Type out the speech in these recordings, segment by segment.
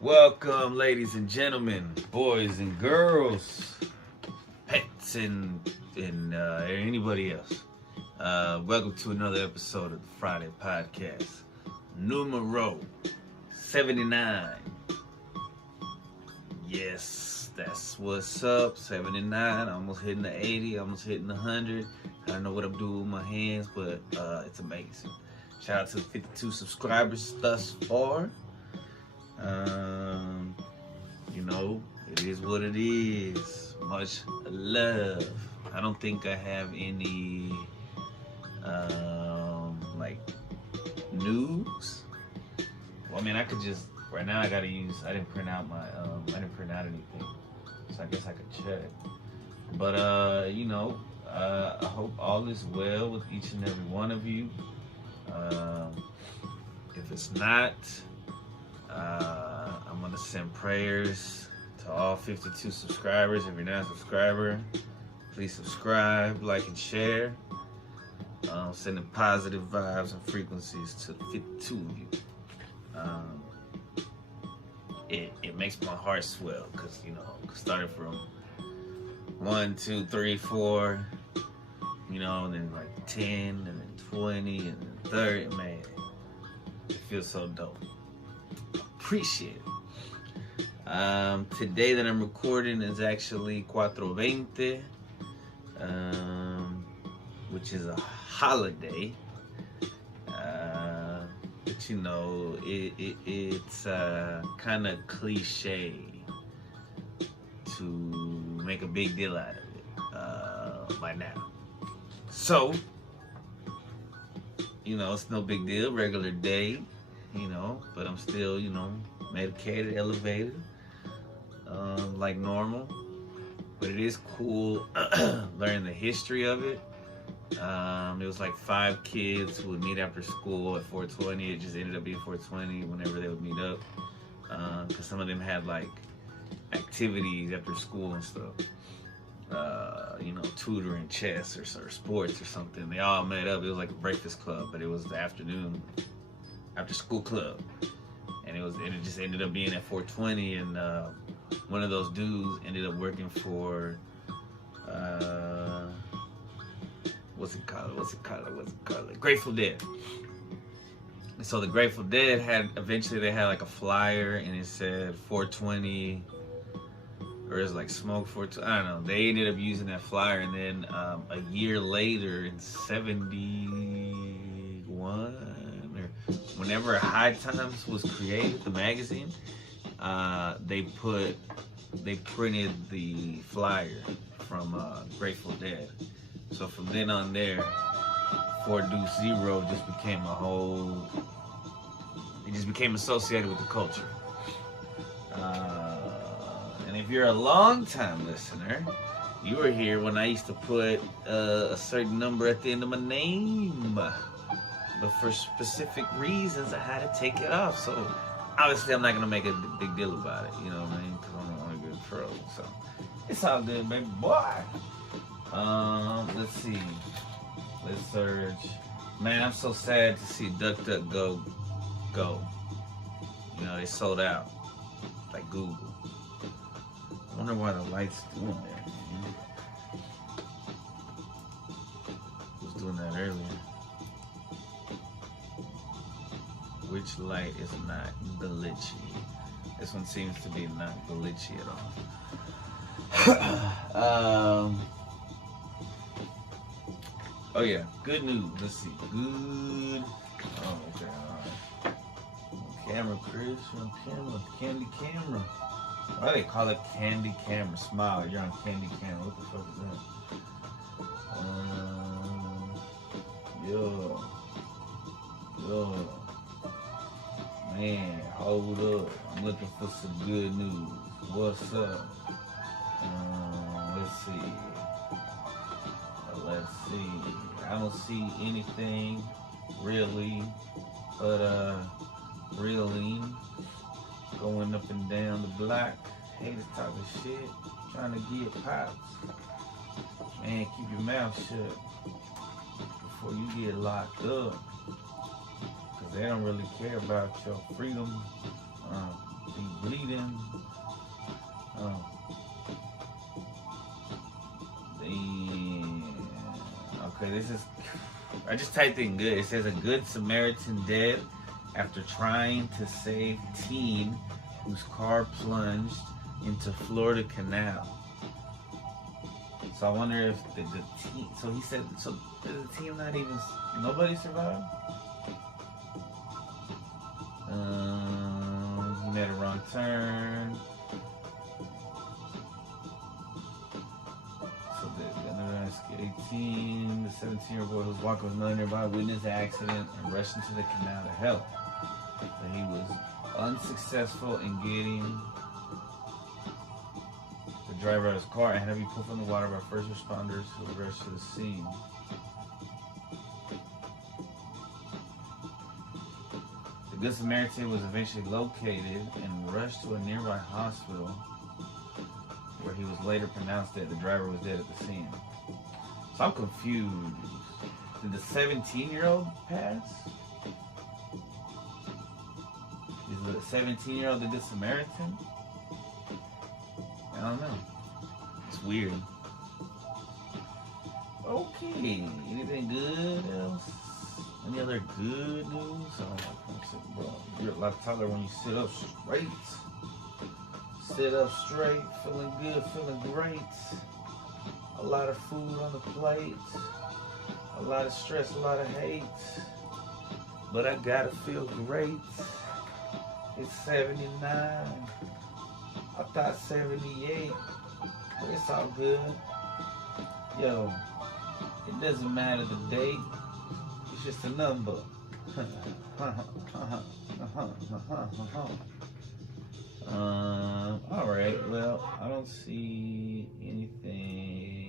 Welcome, ladies and gentlemen, boys and girls, pets and anybody else. Welcome to another episode of the Friday Podcast, numero 79. Yes, that's what's up. 79. Almost hitting the 80. Almost hitting the 100. I don't know what I'm doing with my hands, but it's amazing. Shout out to the 52 subscribers thus far. It is what it is. Much love. I don't think I have any news. Well, I mean, I could just right now. I didn't print out anything, so I guess I could check. But I hope all is well with each and every one of you. If it's not, I'm gonna send prayers to all 52 subscribers. If you're not a subscriber, please subscribe, like, and share. Sending positive vibes and frequencies to the 52 of you. It makes my heart swell because starting from 1, 2, 3, 4, and then like 10, and then 20, and then 30. Man, it feels so dope. Appreciate it. Today that I'm recording is actually 420, which is a holiday. But it's kind of cliche to make a big deal out of it by now. So, it's no big deal, regular day, but I'm still, medicated, elevated, like normal. But it is cool learning the history of it. It was like 5 kids who would meet after school at 420. It just ended up being 420 whenever they would meet up. Because some of them had like activities after school and stuff. Tutoring, chess or sports or something. They all met up. It was like a breakfast club, but it was the afternoon after school club. And it just ended up being at 420, and one of those dudes ended up working for what's it called? Grateful Dead. And so the Grateful Dead eventually they had like a flyer and it said 420, or it's like smoke 420. I don't know. They ended up using that flyer, and then a year later in 71 or whenever High Times was created, the magazine, they printed the flyer from Grateful Dead. So from then on there, 420 just became it just became associated with the culture. And if you're a long-time listener, you were here when I used to put a certain number at the end of my name. But for specific reasons, I had to take it off. So obviously I'm not going to make a big deal about it, you know what I mean? Because I don't want to get in trouble. So it's all good, baby boy. Let's see. Let's search. Man, I'm so sad to see DuckDuckGo go. They sold out. Like Google. I wonder why the light's doing that. Man. It was doing that earlier. Which light is not glitchy? This one seems to be not glitchy at all. Oh yeah, good news. Let's see. Good. Oh, okay, alright. Camera, Chris. You're on camera. Candy camera. Why do they call it candy camera? Smile, you're on candy camera. What the fuck is that? Yo. Man, hold up. I'm looking for some good news. What's up? Let's see. I don't see anything really, but really going up and down the block. Haters talking shit, trying to get pops. Man, keep your mouth shut before you get locked up. Cause they don't really care about your freedom. Be bleeding. Oh. Damn. Okay, this is... I just typed in good. It says a good Samaritan dead after trying to save teen whose car plunged into Florida Canal. So I wonder if the team, so he said, so did the team not even, nobody survived? He made a wrong turn. So the 18, the 17-year-old boy who was walking with another nearby witnessed the accident and rushed into the canal to help. But he was unsuccessful in getting the driver out of his car and had to be pulled from the water by first responders who rushed to the scene. The Good Samaritan was eventually located and rushed to a nearby hospital where he was later pronounced dead. The driver was dead at the scene. So I'm confused. Did the 17-year-old pass? Is the 17-year-old the Good Samaritan? I don't know. It's weird. Okay. Anything good else? Any other good news? Bro, you're a lot taller when you sit up straight. Sit up straight, feeling good, feeling great. A lot of food on the plate. A lot of stress, a lot of hate. But I gotta feel great. It's 79. I thought 78. But it's all good. Yo, it doesn't matter the date. It's just a number. Alright, well, I don't see anything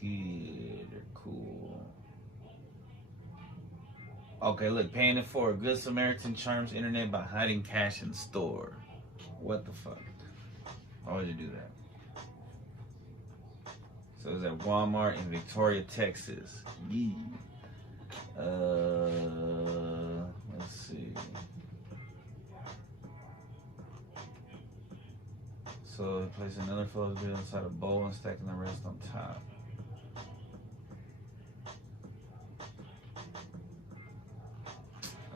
good or cool. Okay, look, paying it for a Good Samaritan charms internet by hiding cash in store. What the fuck? Why would you do that? So it's at Walmart in Victoria, Texas. Yeah. Let's see. So place another photo bill inside a bowl and stacking the rest on top.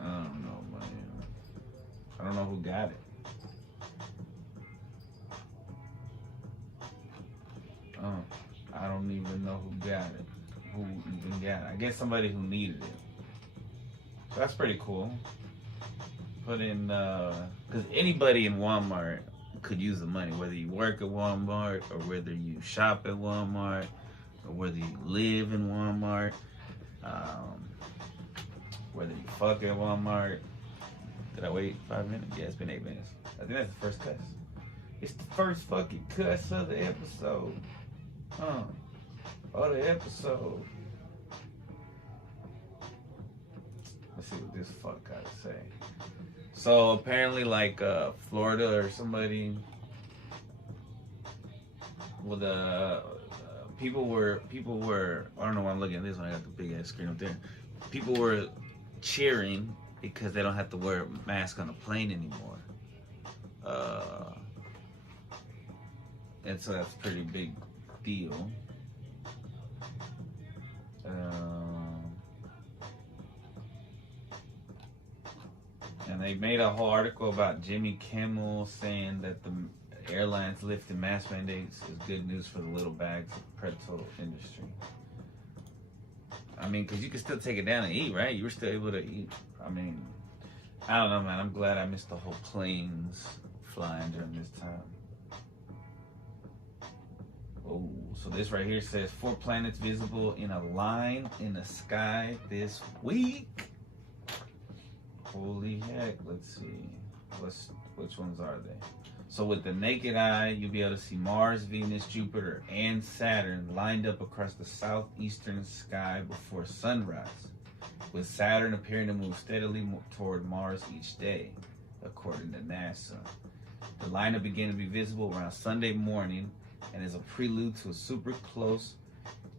I don't know, man. I don't know who got it. I don't even know who got it. Who even got it? I guess somebody who needed it. So that's pretty cool. Put in, because anybody in Walmart could use the money, whether you work at Walmart or whether you shop at Walmart or whether you live in Walmart, whether you fuck at Walmart. Did I wait 5 minutes? Yeah, it's been 8 minutes. I think that's the first cuss. It's the first fucking cuss of the episode. Of the episode. Let's see what this fuck got to say. So apparently, like Florida or somebody, well, people were. I don't know why I'm looking at this one. I got the big ass screen up there. People were cheering because they don't have to wear a mask on a plane anymore. And so that's a pretty big deal. And they made a whole article about Jimmy Kimmel saying that the airlines lifting mask mandates is good news for the little bags of the pretzel industry. I mean, because you can still take it down and eat, right? You were still able to eat. I mean, I don't know, man. I'm glad I missed the whole planes flying during this time. Oh, so this right here says 4 planets visible in a line in the sky this week. Holy heck, let's see. Which ones are they? So with the naked eye, you'll be able to see Mars, Venus, Jupiter, and Saturn lined up across the southeastern sky before sunrise, with Saturn appearing to move steadily toward Mars each day, according to NASA. The lineup began to be visible around Sunday morning and is a prelude to a super close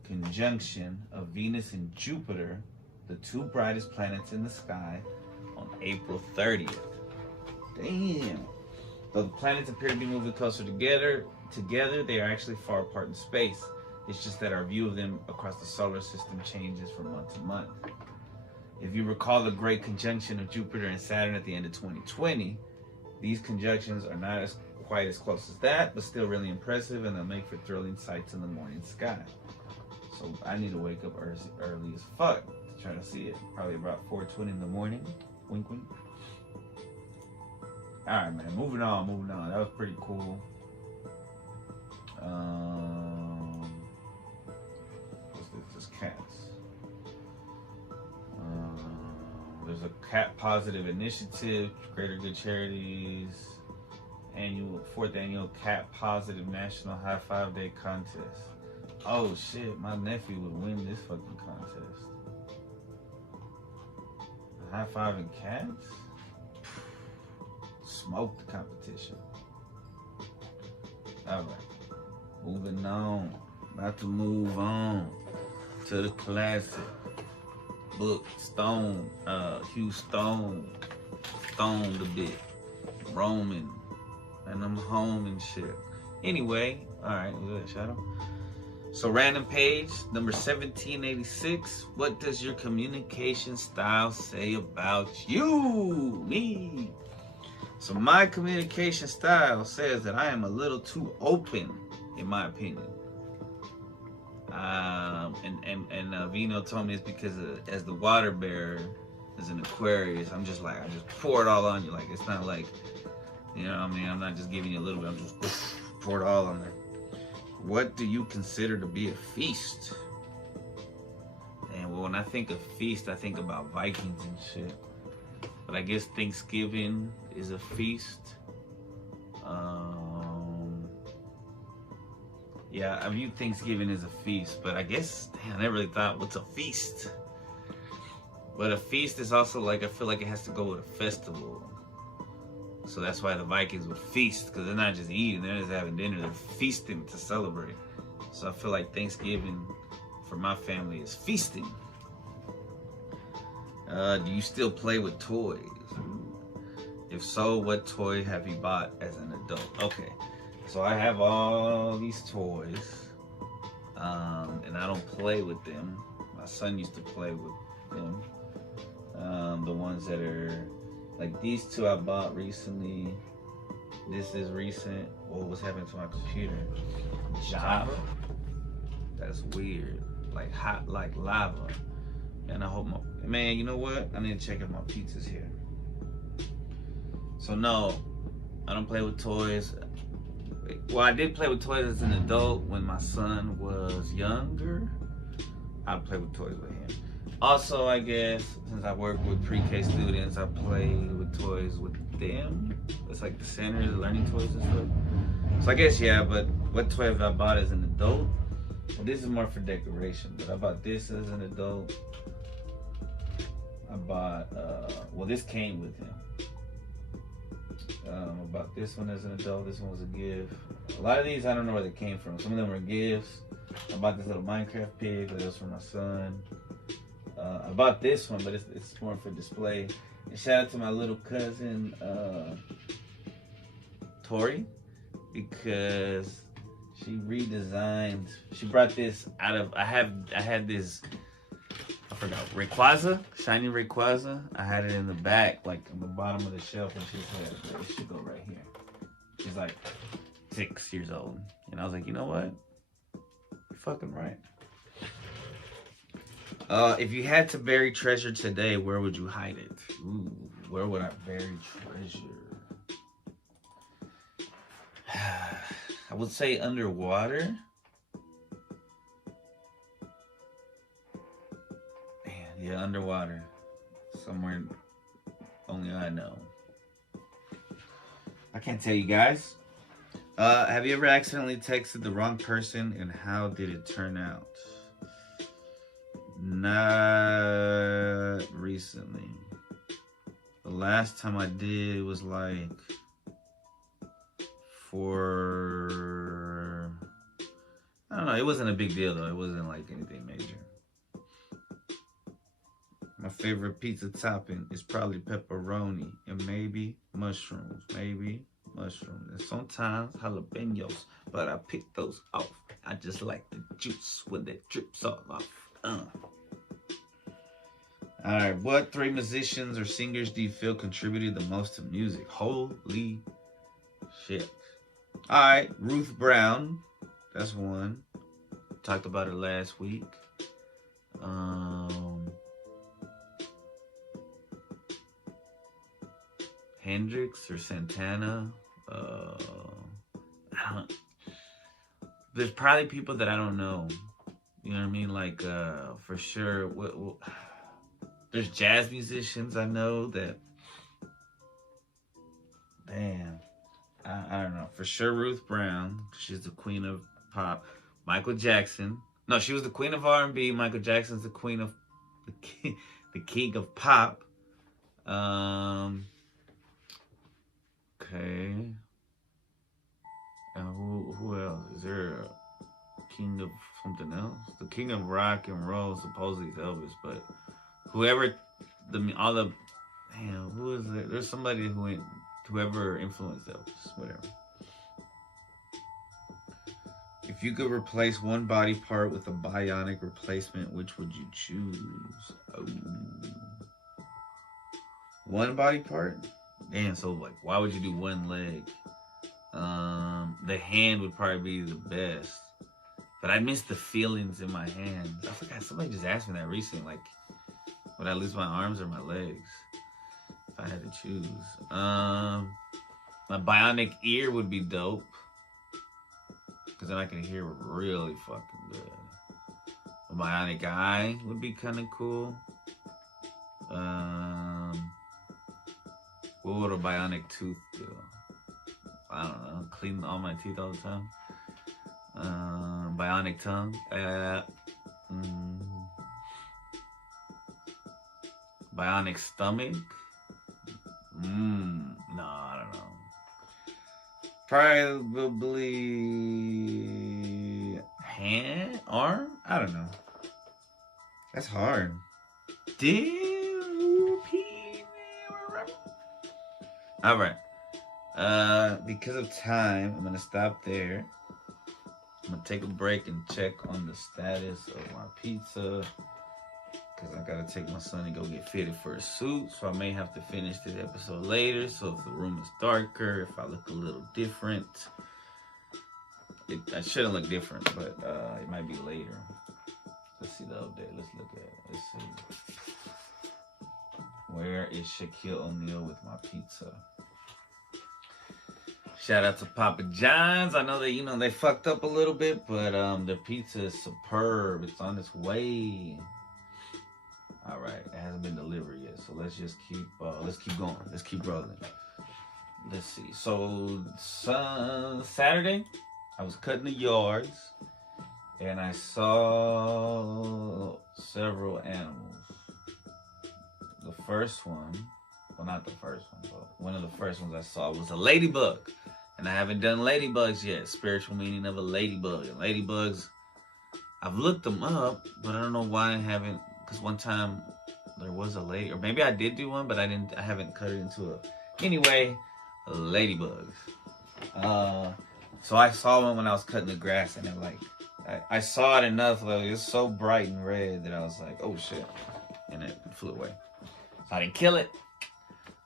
conjunction of Venus and Jupiter, the 2 brightest planets in the sky, on April 30th. Damn. Though the planets appear to be moving closer together, they are actually far apart in space. It's just that our view of them across the solar system changes from month to month. If you recall the great conjunction of Jupiter and Saturn at the end of 2020, these conjunctions are not quite as close as that, but still really impressive, and they'll make for thrilling sights in the morning sky. So I need to wake up early as fuck to try to see it. Probably about 4:20 in the morning. Wink, wink. All right, man. Moving on. That was pretty cool. What's this? Just cats. There's a cat positive initiative, Greater Good Charities, fourth annual cat positive national high five day contest. Oh shit, my nephew would win this fucking contest. High fiving cats? Smoke the competition. Alright. Moving on. About to move on to the classic book. Hugh Stone. Stoned a bit. Roman. And I'm home and shit. Anyway, alright, look at that shadow. So random page, number 1786. What does your communication style say about you? Me. So my communication style says that I am a little too open, in my opinion. And Vino told me it's because as the water bearer, as an Aquarius, I'm just like, I just pour it all on you. Like, it's not like, you know what I mean? I'm not just giving you a little bit, I'm just pour it all on there. What do you consider to be a feast? And well, when I think of feast, I think about Vikings and shit. But I guess Thanksgiving is a feast. Yeah, I view Thanksgiving as a feast, but I guess, damn, I never really thought, what's a feast? But a feast is also like, I feel like it has to go with a festival. So that's why the Vikings would feast, because they're not just eating, they're just having dinner, they're feasting to celebrate. So I feel like Thanksgiving for my family is feasting. Do you still play with toys? If so, what toy have you bought as an adult? Okay, so I have all these toys, and I don't play with them. My son used to play with them. The ones that are, like these two I bought recently. This is recent. What's happening to my computer? Java? That's weird. Like hot like lava. And I hope man, you know what? I need to check if my pizza's here. So no, I don't play with toys. Well, I did play with toys as an adult when my son was younger. I'd play with toys with him. Also, I guess, since I work with pre-K students, I play with toys with them. It's like the centers, the learning toys and stuff. So I guess, yeah, but what toy have I bought as an adult? Well, this is more for decoration, but I bought this as an adult. I bought, well, this came with him. I bought this one as an adult. This one was a gift. A lot of these, I don't know where they came from. Some of them were gifts. I bought this little Minecraft pig that was for my son. I bought this one, but it's more for display. And shout out to my little cousin, Tori, because she redesigned. She brought this out of. I had this. I forgot Rayquaza, shiny Rayquaza. I had it in the back, like on the bottom of the shelf, and she said, "It should go right here." She's like 6 years old, and I was like, "You know what? You're fucking right." If you had to bury treasure today, where would you hide it? Ooh, where would I bury treasure? I would say underwater. Man, yeah, underwater. Somewhere only I know. I can't tell you guys. Have you ever accidentally texted the wrong person, and how did it turn out? Not recently. The last time I did was like for, I don't know, it wasn't a big deal though. It wasn't like anything major. My favorite pizza topping is probably pepperoni and maybe mushrooms. Maybe. mushrooms, and sometimes jalapenos, but I pick those off. I just like the juice when that drips all off. Alright, what 3 musicians or singers do you feel contributed the most to music? Holy shit. Alright, Ruth Brown. That's one. Talked about it last week. Hendrix or Santana. There's probably people that I don't know. You know what I mean? Like, for sure. There's jazz musicians I know that. Damn. I don't know. For sure, Ruth Brown. She's the queen of pop. Michael Jackson. No, she was the queen of R&B. Michael Jackson's the queen of the king of pop. Okay. Who else? Is there a king of something else? The king of rock and roll supposedly is Elvis, but whoever who is there? There's somebody whoever influenced Elvis, whatever. If you could replace one body part with a bionic replacement, which would you choose? Oh. One body part? Damn, so like, why would you do one leg? The hand would probably be the best. But I miss the feelings in my hands. I forgot, somebody just asked me that recently, like, would I lose my arms or my legs if I had to choose? My bionic ear would be dope. Because then I can hear really fucking good. A bionic eye would be kind of cool. What would a bionic tooth do? I don't know. Clean all my teeth all the time. Bionic tongue. Bionic stomach. No, I don't know. Probably hand, arm. I don't know. That's hard. All right. Because of time, I'm gonna stop there. I'm gonna take a break and check on the status of my pizza, because I gotta take my son to go get fitted for a suit, so I may have to finish this episode later. So if the room is darker, if I look a little different, I shouldn't look different, but it might be later. Let's see the update. Let's look at it. Let's see. Where is Shaquille O'Neal with my pizza? Shout out to Papa John's. I know that, they fucked up a little bit, but their pizza is superb. It's on its way. All right, it hasn't been delivered yet, so let's just keep going. Let's keep rolling. Let's see. So Saturday, I was cutting the yards, and I saw several animals. The first one, well, not the first one, but one of the first ones I saw was a ladybug. And I haven't done ladybugs yet. Spiritual meaning of a ladybug. And ladybugs, I've looked them up, but I don't know why I haven't. Because one time there was a lady, or maybe I did do one, but I haven't cut it into a. Anyway, ladybugs. So I saw one when I was cutting the grass, and I saw it enough, like it's so bright and red that I was like, oh shit, and it flew away. So I didn't kill it.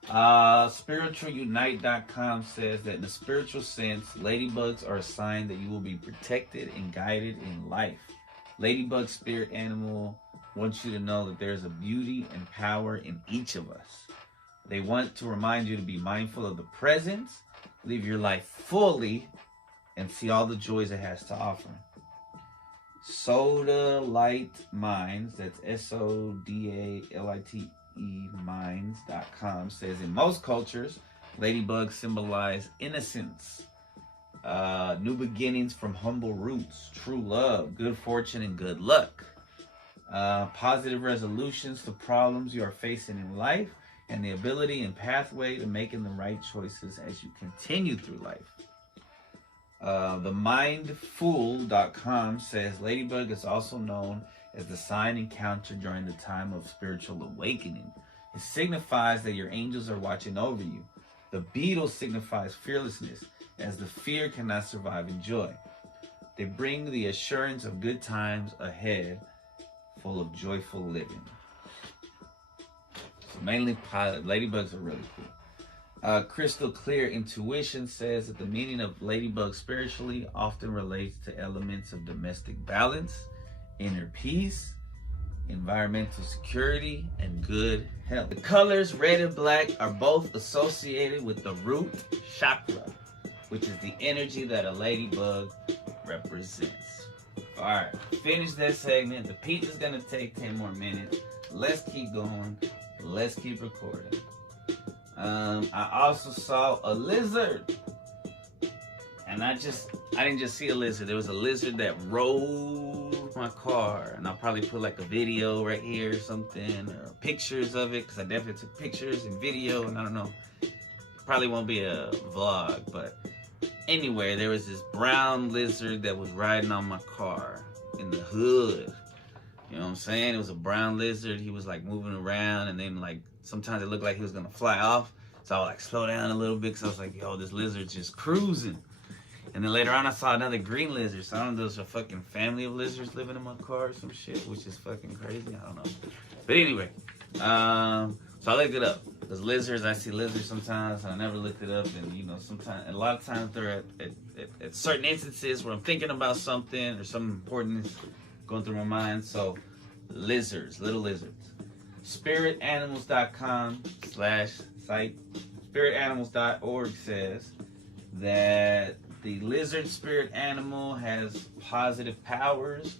SpiritualUnite.com says that in the spiritual sense, ladybugs are a sign that you will be protected and guided in life. Ladybug spirit animal wants you to know that there's a beauty and power in each of us. They want to remind you to be mindful of the present, live your life fully, and see all the joys it has to offer. Soda Light Minds, that's SODALITE minds.com says in most cultures, ladybugs symbolize innocence, new beginnings from humble roots, true love, good fortune, and good luck. Positive resolutions to problems you are facing in life, and the ability and pathway to making the right choices as you continue through life. TheMindful.com says ladybug is also known as the sign encountered during the time of spiritual awakening. It signifies that your angels are watching over you. The beetle signifies fearlessness, as the fear cannot survive in joy. They bring the assurance of good times ahead, full of joyful living. So mainly pilot. Ladybugs are really cool. Crystal Clear Intuition says that the meaning of ladybug spiritually often relates to elements of domestic balance, inner peace, environmental security, and good health. The colors red and black are both associated with the root chakra, which is the energy that a ladybug represents. All right, finish that segment. The pizza's gonna take 10 more minutes. Let's keep going. Let's keep recording. I also saw a lizard, and I didn't just see a lizard. There was a lizard that rode my car, and I'll probably put like a video right here or something, or pictures of it, because I definitely took pictures and video, and I don't know, probably won't be a vlog, but anyway, there was this brown lizard that was riding on my car in the hood. You know what I'm saying? It was a brown lizard. He was like moving around, and then like sometimes it looked like he was gonna fly off. So I would like slow down a little bit, because I was like, yo, this lizard's just cruising. And then later on I saw another green lizard. So I don't know, there's a fucking family of lizards living in my car or some shit, which is fucking crazy. I don't know. But anyway, so I looked it up. There's lizards, I see lizards sometimes, and I never looked it up. And you know, sometimes, a lot of times they're at certain instances where I'm thinking about something or something important is going through my mind. So lizards, little lizards. Spiritanimals.com/site, spiritanimals.org says that the lizard spirit animal has positive powers,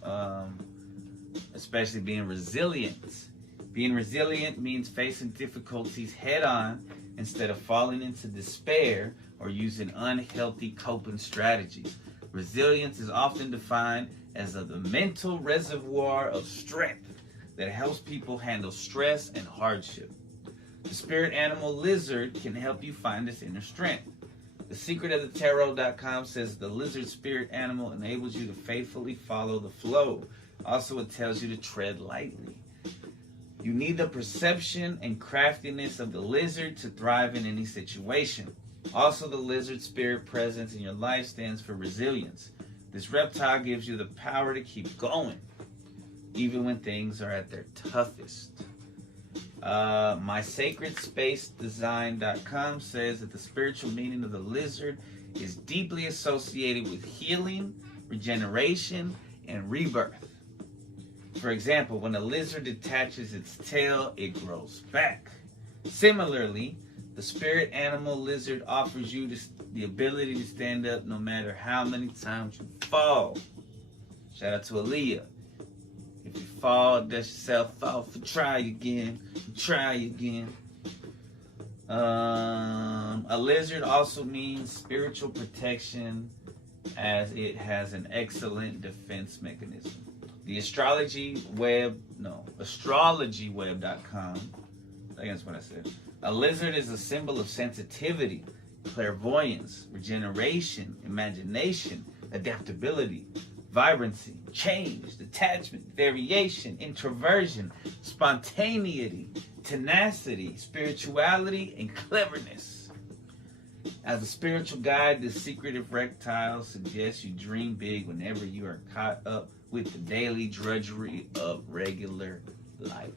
especially being resilient. Being resilient means facing difficulties head on instead of falling into despair or using unhealthy coping strategies. Resilience is often defined as the mental reservoir of strength that helps people handle stress and hardship. The spirit animal lizard can help you find this inner strength. The Secret of the Tarot.com says the lizard spirit animal enables you to faithfully follow the flow. Also, it tells you to tread lightly. You need the perception and craftiness of the lizard to thrive in any situation. Also, the lizard spirit presence in your life stands for resilience. This reptile gives you the power to keep going, even when things are at their toughest. MySacredSpaceDesign.com says that the spiritual meaning of the lizard is deeply associated with healing, regeneration, and rebirth. For example, when a lizard detaches its tail, it grows back. Similarly, the spirit animal lizard offers you the ability to stand up no matter how many times you fall. Shout out to Aaliyah. If you fall, dust yourself off, try again, try again. A lizard also means spiritual protection, as it has an excellent defense mechanism. The astrologyweb.com, I guess what I said. A lizard is a symbol of sensitivity, clairvoyance, regeneration, imagination, adaptability, vibrancy, change, detachment, variation, introversion, spontaneity, tenacity, spirituality, and cleverness. As a spiritual guide, this secretive reptile suggests you dream big whenever you are caught up with the daily drudgery of regular life.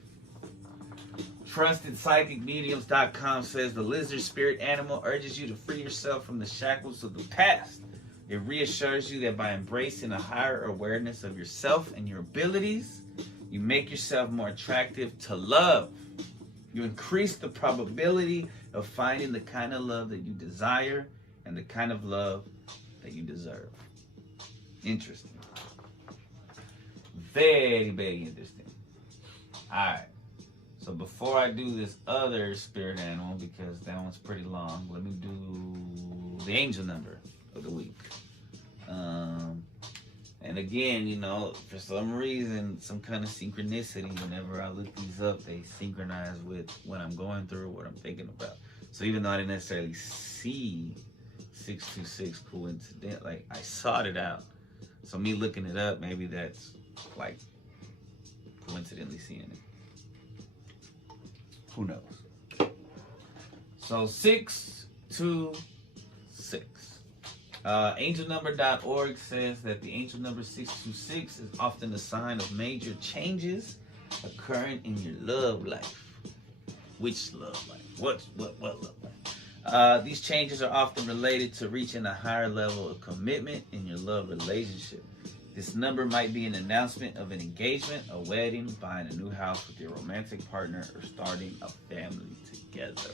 TrustedPsychicMediums.com says the lizard spirit animal urges you to free yourself from the shackles of the past. It reassures you that by embracing a higher awareness of yourself and your abilities, you make yourself more attractive to love. You increase the probability of finding the kind of love that you desire and the kind of love that you deserve. Interesting. Very, very interesting. Alright. So before I do this other spirit animal, because that one's pretty long, let me do the angel number of the week. And again, you know, for some reason, some kind of synchronicity, whenever I look these up, they synchronize with what I'm going through, what I'm thinking about. So even though I didn't necessarily see 626 coincident, like I sought it out. So me looking it up, maybe that's like coincidentally seeing it. Who knows? So 6 626. Angelnumber.org says that the angel number 626 is often a sign of major changes occurring in your love life. Which love life? What love life? These changes are often related to reaching a higher level of commitment in your love relationship. This number might be an announcement of an engagement, a wedding, buying a new house with your romantic partner, or starting a family together.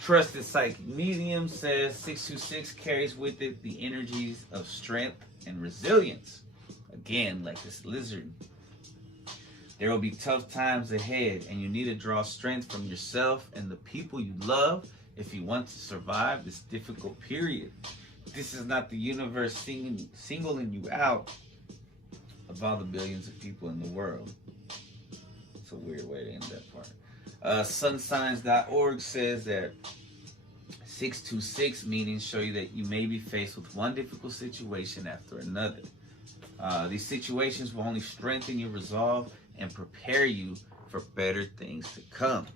Trusted Psychic Medium says 626 carries with it the energies of strength and resilience. Again, like this lizard. There will be tough times ahead, and you need to draw strength from yourself and the people you love if you want to survive this difficult period. This is not the universe singling you out of all the billions of people in the world. It's a weird way to end that part. Sunsigns.org says that 626 meanings show you that you may be faced with one difficult situation after another. These situations will only strengthen your resolve and prepare you for better things to come.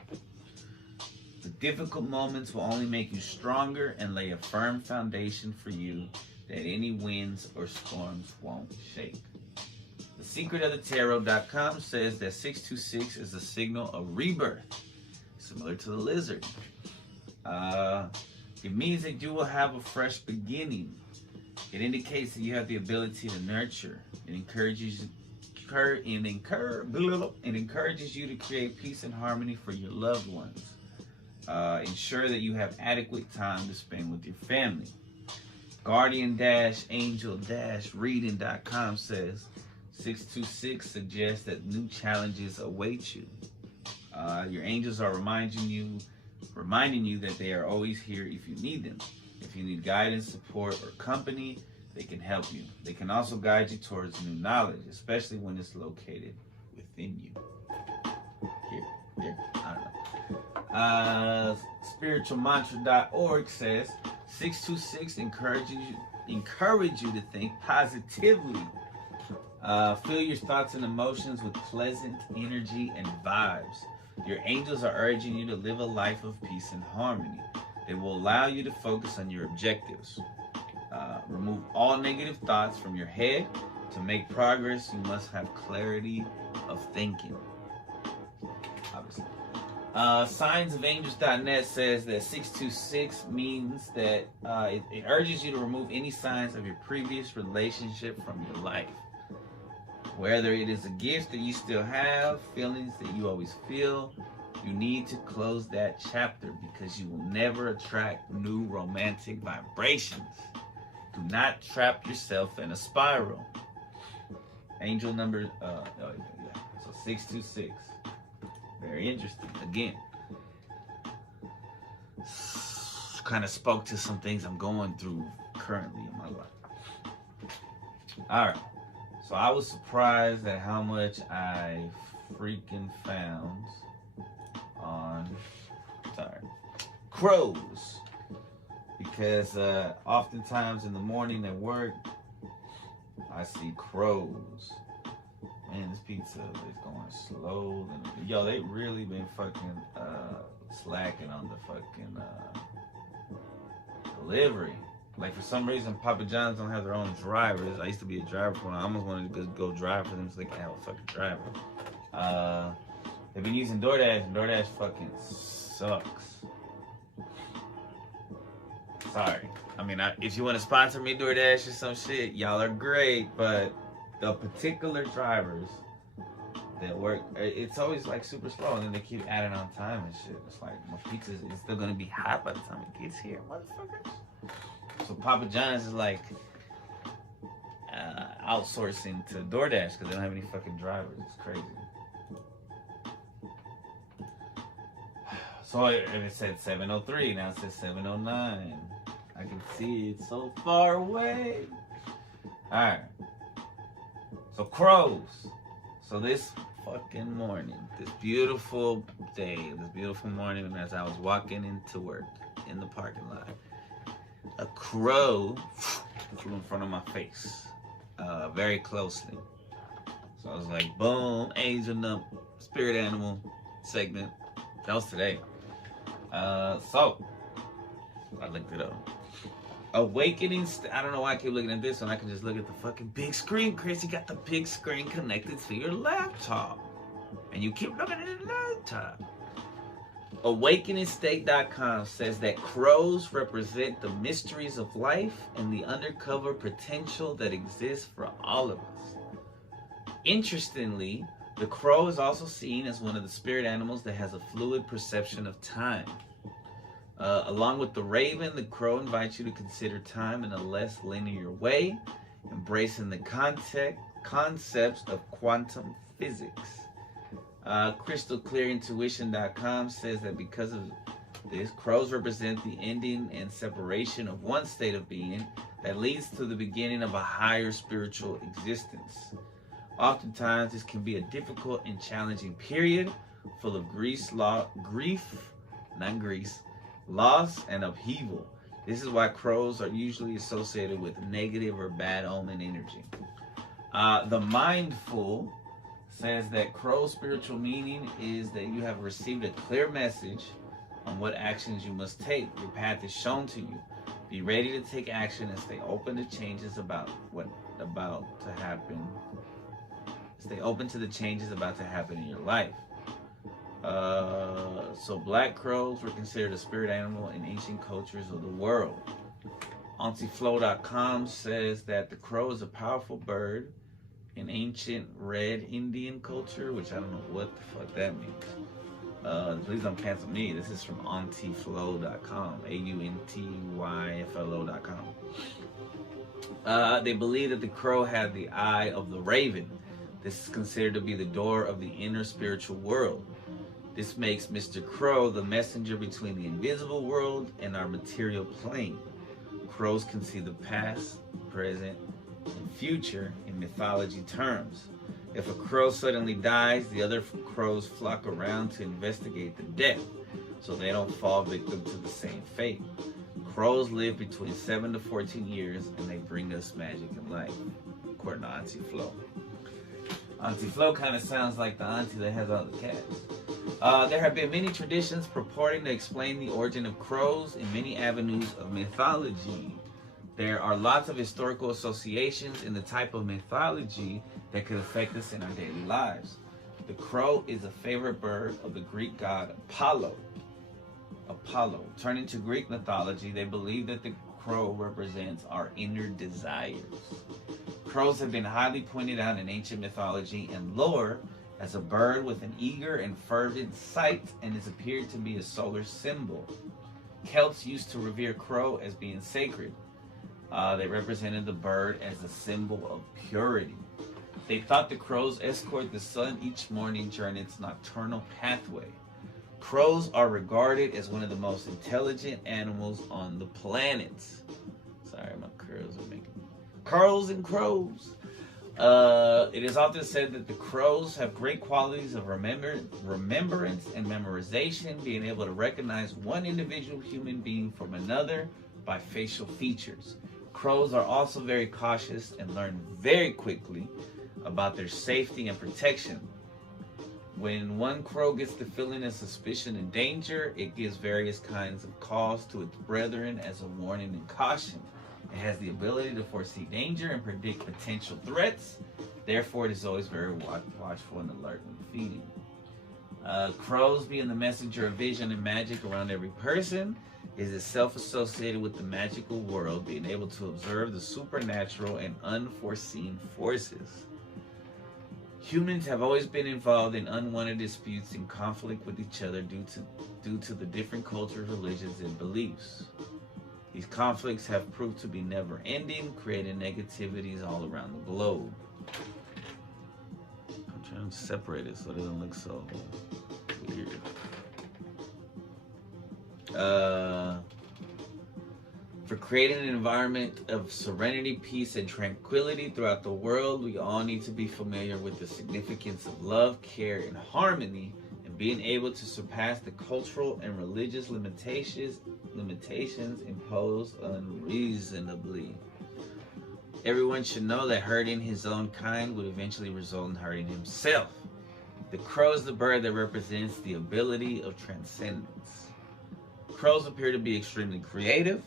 The difficult moments will only make you stronger and lay a firm foundation for you that any winds or storms won't shake. The Secret of the Tarot.com says that 626 is a signal of rebirth, similar to the lizard. It means that you will have a fresh beginning. It indicates that you have the ability to nurture. It encourages you to create peace and harmony for your loved ones. Ensure that you have adequate time to spend with your family. Guardian-Angel-Reading.com says 626 suggests that new challenges await you. Your angels are reminding you that they are always here if you need them. If you need guidance, support, or company, they can help you. They can also guide you towards new knowledge, especially when it's located within you. Here, I don't know. Spiritualmantra.org says 626 encourage you to think positively. Fill your thoughts and emotions with pleasant energy and vibes. Your angels are urging you to live a life of peace and harmony. They will allow you to focus on your objectives. Remove all negative thoughts from your head. To make progress, you must have clarity of thinking. Obviously. Signsofangels.net says that 626 means that it urges you to remove any signs of your previous relationship from your life. Whether it is a gift that you still have, feelings that you always feel, you need to close that chapter because you will never attract new romantic vibrations. Do not trap yourself in a spiral. Angel number, so 626. Very interesting. Again, kind of spoke to some things I'm going through currently in my life. All right. So I was surprised at how much I freaking found on crows. Because oftentimes in the morning at work, I see crows. Man, this pizza is going slow. Yo, they really been fucking slacking on the fucking delivery. Like, for some reason, Papa John's don't have their own drivers. I used to be a driver for them. I almost wanted to go drive for them so they can have a fucking driver. They've been using DoorDash, and DoorDash fucking sucks. Sorry. I mean, if you want to sponsor me, DoorDash or some shit, y'all are great, but the particular drivers that work, it's always like super slow, and then they keep adding on time and shit. It's like, my pizza is still gonna be hot by the time it gets here, motherfuckers. So Papa John's is like outsourcing to DoorDash because they don't have any fucking drivers. It's crazy. So if it said 7:03, now it says 7:09. I can see it so far away. All right. So crows. So this fucking morning, this beautiful day, this beautiful morning, as I was walking into work in the parking lot, a crow flew in front of my face, very closely. So I was like, boom, angel number, spirit animal segment. That was today. So I looked it up. Awakening. I don't know why I keep looking at this one. I can just look at the fucking big screen, Chris. You got the big screen connected to your laptop, and you keep looking at the laptop. AwakeningState.com says that crows represent the mysteries of life and the undercover potential that exists for all of us. Interestingly, the crow is also seen as one of the spirit animals that has a fluid perception of time. Along with the raven, the crow invites you to consider time in a less linear way, embracing the concepts of quantum physics. CrystalClearIntuition.com says that because of this, crows represent the ending and separation of one state of being that leads to the beginning of a higher spiritual existence. Oftentimes, this can be a difficult and challenging period full of loss, and upheaval. This is why crows are usually associated with negative or bad omen energy. The Mindful says that crow's spiritual meaning is that you have received a clear message on what actions you must take. Your path is shown to you. Be ready to take action and stay open to changes about to happen. Stay open to the changes about to happen in your life. So black crows were considered a spirit animal in ancient cultures of the world. AuntieFlow.com says that the crow is a powerful bird in ancient Red Indian culture, which I don't know what the fuck that means. Please don't cancel me. This is from AuntyFlow.com, AuntyFlow.com. They believe that the crow had the eye of the raven. This is considered to be the door of the inner spiritual world. This makes Mr. Crow the messenger between the invisible world and our material plane. Crows can see the past, present, and future in mythology terms. If a crow suddenly dies, the other crows flock around to investigate the death, so they don't fall victim to the same fate. Crows live between 7 to 14 years, and they bring us magic and life, according to Auntie Flo. Auntie Flo kind of sounds like the auntie that has all the cats. There have been many traditions purporting to explain the origin of crows in many avenues of mythology. There are lots of historical associations in the type of mythology that could affect us in our daily lives. The crow is a favorite bird of the Greek god Apollo. Turning to Greek mythology, they believe that the crow represents our inner desires. Crows have been highly pointed out in ancient mythology and lore as a bird with an eager and fervent sight, and is appeared to be a solar symbol. Celts used to revere crow as being sacred. They represented the bird as a symbol of purity. They thought the crows escort the sun each morning during its nocturnal pathway. Crows are regarded as one of the most intelligent animals on the planet. Sorry, my curls are making curls and crows. It is often said that the crows have great qualities of remembrance and memorization, being able to recognize one individual human being from another by facial features. Crows are also very cautious and learn very quickly about their safety and protection. When one crow gets the feeling of suspicion and danger, it gives various kinds of calls to its brethren as a warning and caution. It has the ability to foresee danger and predict potential threats. Therefore, it is always very watchful and alert when feeding. Crows being the messenger of vision and magic around every person is itself associated with the magical world, being able to observe the supernatural and unforeseen forces. Humans have always been involved in unwanted disputes and conflict with each other due to the different cultures, religions, and beliefs. These conflicts have proved to be never-ending, creating negativities all around the globe. I'm trying to separate it so it doesn't look so weird. For creating an environment of serenity, peace, and tranquility throughout the world, we all need to be familiar with the significance of love, care, and harmony, and being able to surpass the cultural and religious limitations imposed unreasonably. Everyone should know that hurting his own kind would eventually result in hurting himself. The crow is the bird that represents the ability of transcendence. crows appear to be extremely creative,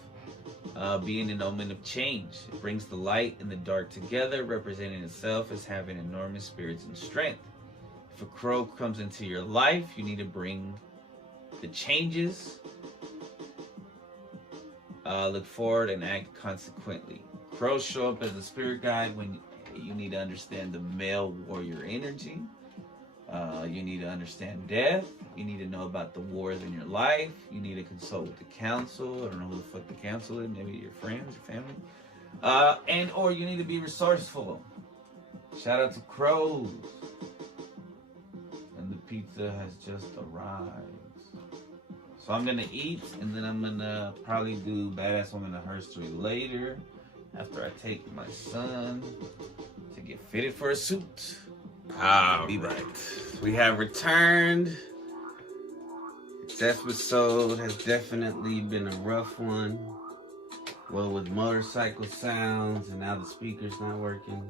being an omen of change. It brings the light and the dark together, representing itself as having enormous spirits and strength. If a crow comes into your life, you need to bring the changes, look forward, and act consequently. Crows show up as a spirit guide when you need to understand the male warrior energy. You need to understand death. You need to know about the wars in your life. You need to consult with the council. I don't know who the fuck the council is. Maybe your friends, your family. And or you need to be resourceful. Shout out to crows. And the pizza has just arrived. So I'm gonna eat, and then I'm gonna probably do Badass Woman of Herstory later, after I take my son to get fitted for a suit. All right, we have returned. This episode has definitely been a rough one. Well, with motorcycle sounds, and now the speaker's not working.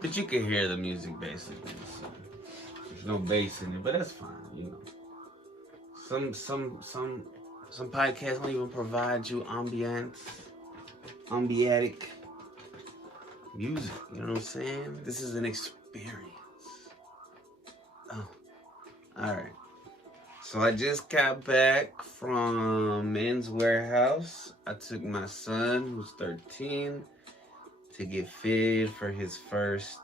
But you can hear the music basically. So there's no bass in it, but that's fine, you know. Some podcasts don't even provide you ambiatic music. You know what I'm saying? This is an experience. Oh, all right. So I just got back from Men's Warehouse. I took my son, who's 13, to get fitted for his first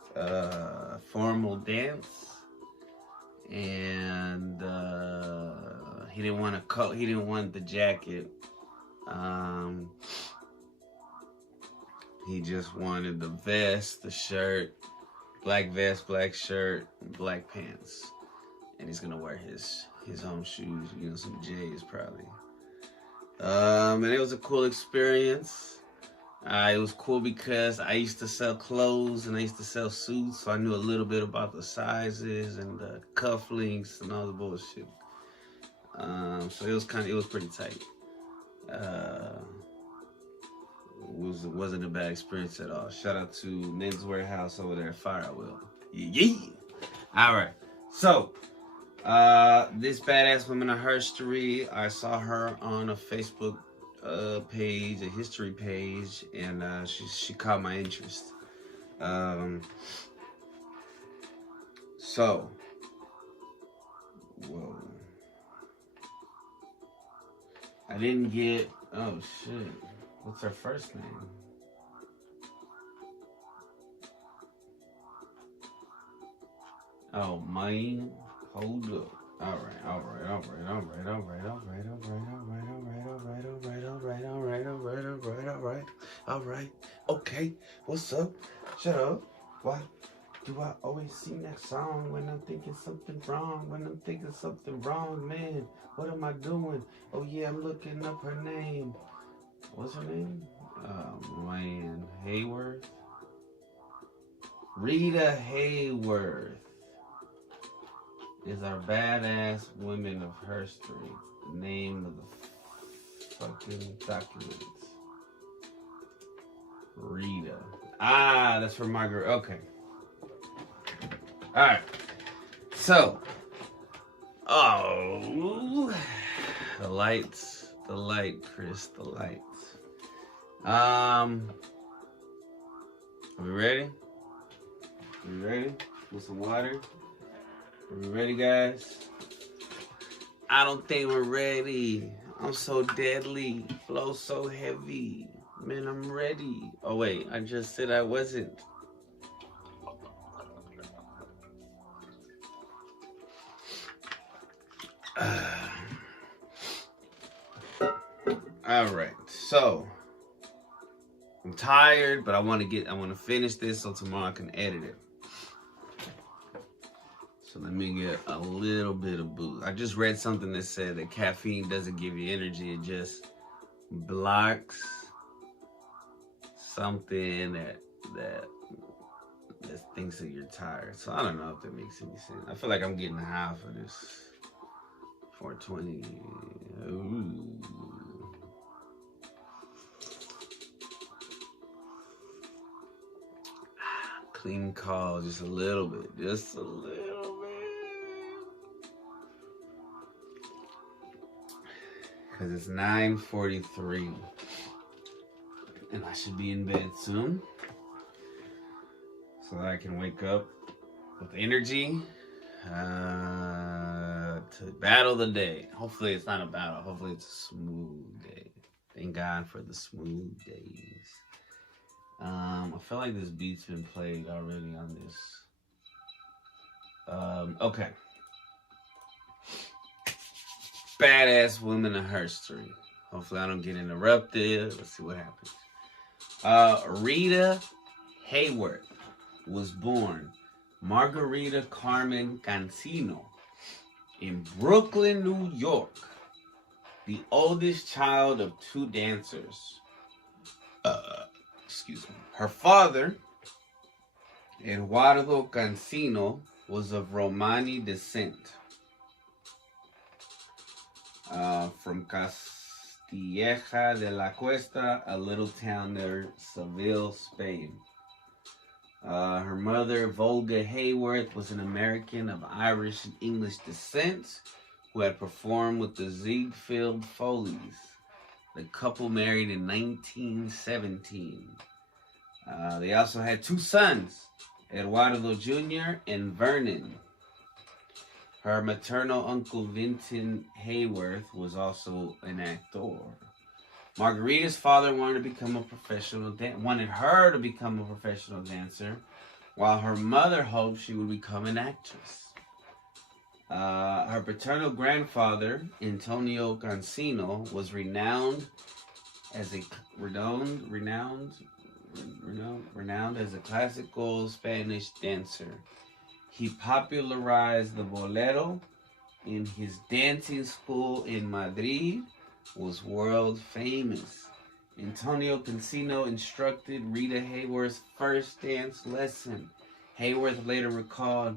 formal dance. And he didn't want a coat. He didn't want the jacket. He just wanted the vest, the shirt, black vest, black shirt, and black pants. And he's gonna wear his own shoes, you know, some J's probably. And it was a cool experience. It was cool because I used to sell clothes and I used to sell suits, so I knew a little bit about the sizes and the cufflinks and all the bullshit. So it was pretty tight. It wasn't a bad experience at all. Shout out to Men's Warehouse over there at Firewheel. Yeah. All right. So this Badass Woman of Herstory, I saw her on a Facebook page, a history page, and she caught my interest. So, whoa. I didn't get, oh shit. What's her first name? Oh, mine. Hold up. All right. Okay. What's up? Shut up. Why do I always sing that song when I'm thinking something wrong? Man, what am I doing? Oh yeah, I'm looking up her name. What's her name? Oh man, Hayworth. Rita Hayworth is our Badass Women of Herstory. The name of the fucking documents. Rita. Ah, that's for Margaret. Okay. Alright. So. Oh. The lights. The light, Chris. The lights. Are we ready? With some water? Are we ready, guys? I don't think we're ready. I'm so deadly. Flow so heavy. Man, I'm ready. Oh, wait. I just said I wasn't. All right. So, I'm tired, but I want to finish this so tomorrow I can edit it. So let me get a little bit of boost. I just read something that said that caffeine doesn't give you energy. It just blocks something that thinks that you're tired. So I don't know if that makes any sense. I feel like I'm getting half of this 420. Ooh. Clean call, just a little bit. because it's 9:43. And I should be in bed soon. So that I can wake up with energy to battle the day. Hopefully it's not a battle. Hopefully it's a smooth day. Thank God for the smooth days. I feel like this beat's been played already on this. Okay. Badass woman in history. Hopefully I don't get interrupted. Let's see what happens. Rita Hayworth was born Margarita Carmen Cansino in Brooklyn, New York, the oldest child of two dancers. Excuse me. Her father, Eduardo Cansino, was of Romani descent. From Castilleja de la Cuesta, a little town near Seville, Spain. Her mother, Volga Hayworth, was an American of Irish and English descent who had performed with the Ziegfeld Follies. The couple married in 1917. They also had two sons, Eduardo Jr. and Vernon. Her maternal uncle, Vincent Hayworth, was also an actor. Margarita's father wanted her to become a professional dancer, while her mother hoped she would become an actress. Her paternal grandfather, Antonio Cansino, was renowned as a classical Spanish dancer. He popularized the bolero in his dancing school in Madrid, was world famous. Antonio Cansino instructed Rita Hayworth's first dance lesson. Hayworth later recalled,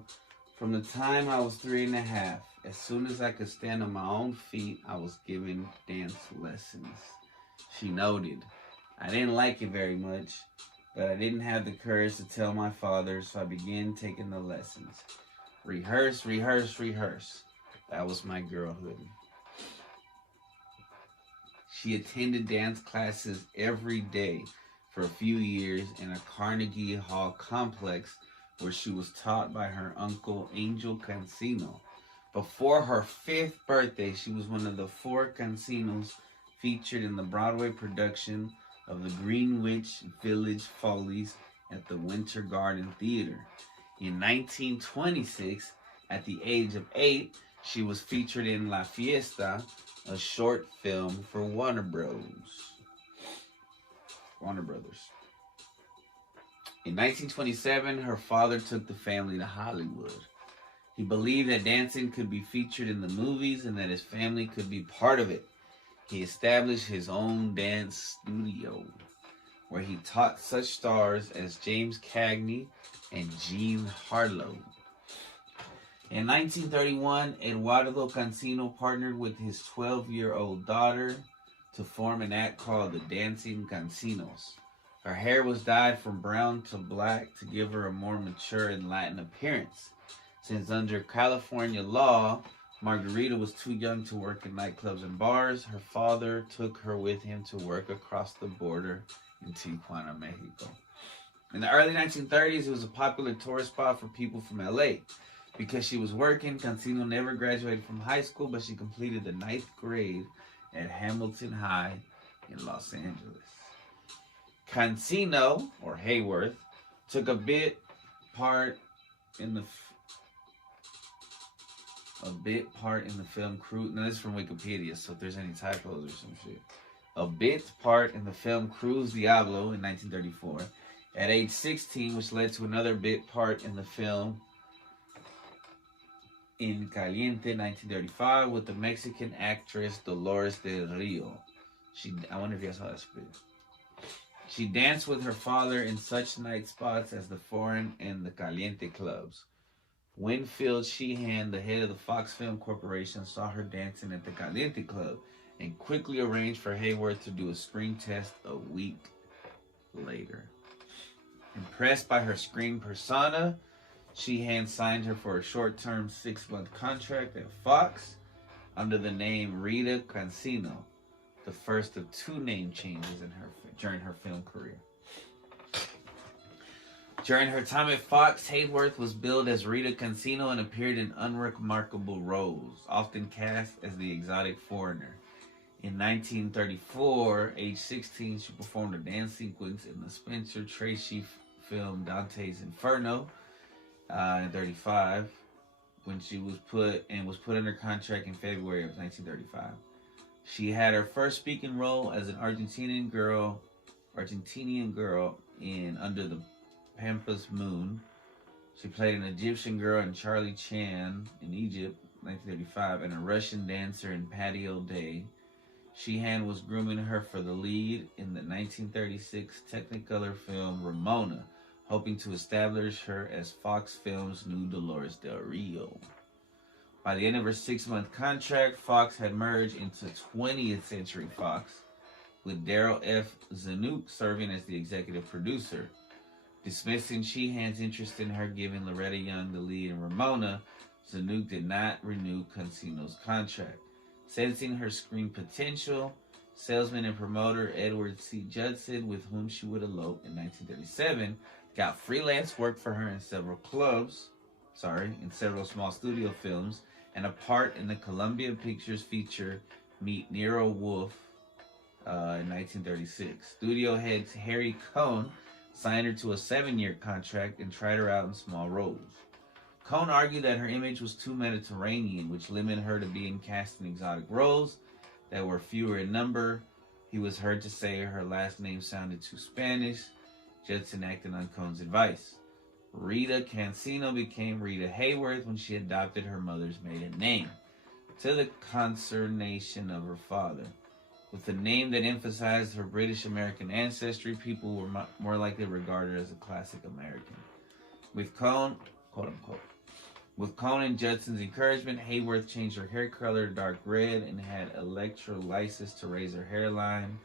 "From the time I was 3.5, as soon as I could stand on my own feet, I was given dance lessons." She noted, "I didn't like it very much, but I didn't have the courage to tell my father, so I began taking the lessons. Rehearse, rehearse, rehearse. That was my girlhood." She attended dance classes every day for a few years in a Carnegie Hall complex where she was taught by her uncle Angel Cansino. Before her 5th birthday, she was one of the 4 Cansinos featured in the Broadway production of the Greenwich Village Follies at the Winter Garden Theater. In 1926, at the age of 8, she was featured in La Fiesta, a short film for Warner Brothers. In 1927, her father took the family to Hollywood. He believed that dancing could be featured in the movies and that his family could be part of it. He established his own dance studio, where he taught such stars as James Cagney and Jean Harlow. In 1931, Eduardo Cansino partnered with his 12-year-old daughter to form an act called the Dancing Cansinos. Her hair was dyed from brown to black to give her a more mature and Latin appearance. Since under California law, Margarita was too young to work in nightclubs and bars, her father took her with him to work across the border in Tijuana, Mexico. In the early 1930s, it was a popular tourist spot for people from LA. Because she was working, Cansino never graduated from high school, but she completed the 9th grade at Hamilton High in Los Angeles. Cansino, or Hayworth, took a bit part in the film Cruise. Now, this is from Wikipedia, so if there's any typos or some shit. A bit part in the film Cruz Diablo in 1934. At age 16, which led to another bit part in the film In Caliente 1935 with the Mexican actress Dolores del Rio. I wonder if you guys saw that split. She danced with her father in such night spots as the Foreign and the Caliente clubs. Winfield Sheehan, the head of the Fox Film Corporation, saw her dancing at the Caliente Club and quickly arranged for Hayworth to do a screen test a week later. Impressed by her screen persona, Sheehan signed her for a short-term 6-month contract at Fox under the name Rita Cansino. the first of 2 name changes during her film career. During her time at Fox, Hayworth was billed as Rita Cansino and appeared in unremarkable roles, often cast as the exotic foreigner. In 1934, age 16, she performed a dance sequence in the Spencer Tracy film Dante's Inferno. In 1935, when she was put under contract in February of 1935. She had her first speaking role as an Argentinian girl in Under the Pampas Moon. She played an Egyptian girl in Charlie Chan in Egypt, 1935, and a Russian dancer in Patio Day. Sheehan was grooming her for the lead in the 1936 Technicolor film Ramona, hoping to establish her as Fox Films' new Dolores Del Rio. By the end of her 6-month contract, Fox had merged into 20th Century Fox, with Daryl F. Zanuck serving as the executive producer. Dismissing Sheehan's interest in her giving Loretta Young the lead in Ramona, Zanuck did not renew Cansino's contract. Sensing her screen potential, salesman and promoter Edward C. Judson, with whom she would elope in 1937, got freelance work for her in several small studio films, and a part in the Columbia Pictures feature Meet Nero Wolfe in 1936. Studio head Harry Cohn signed her to a 7-year contract and tried her out in small roles. Cohn argued that her image was too Mediterranean, which limited her to being cast in exotic roles that were fewer in number. He was heard to say her last name sounded too Spanish. Judson acted on Cohn's advice. Rita Cansino became Rita Hayworth when she adopted her mother's maiden name, to the consternation of her father. With a name that emphasized her British-American ancestry, people were more likely to regard her as a classic American. With Cohn, quote-unquote, with Cohn and Judson's encouragement, Hayworth changed her hair color to dark red and had electrolysis to raise her hairline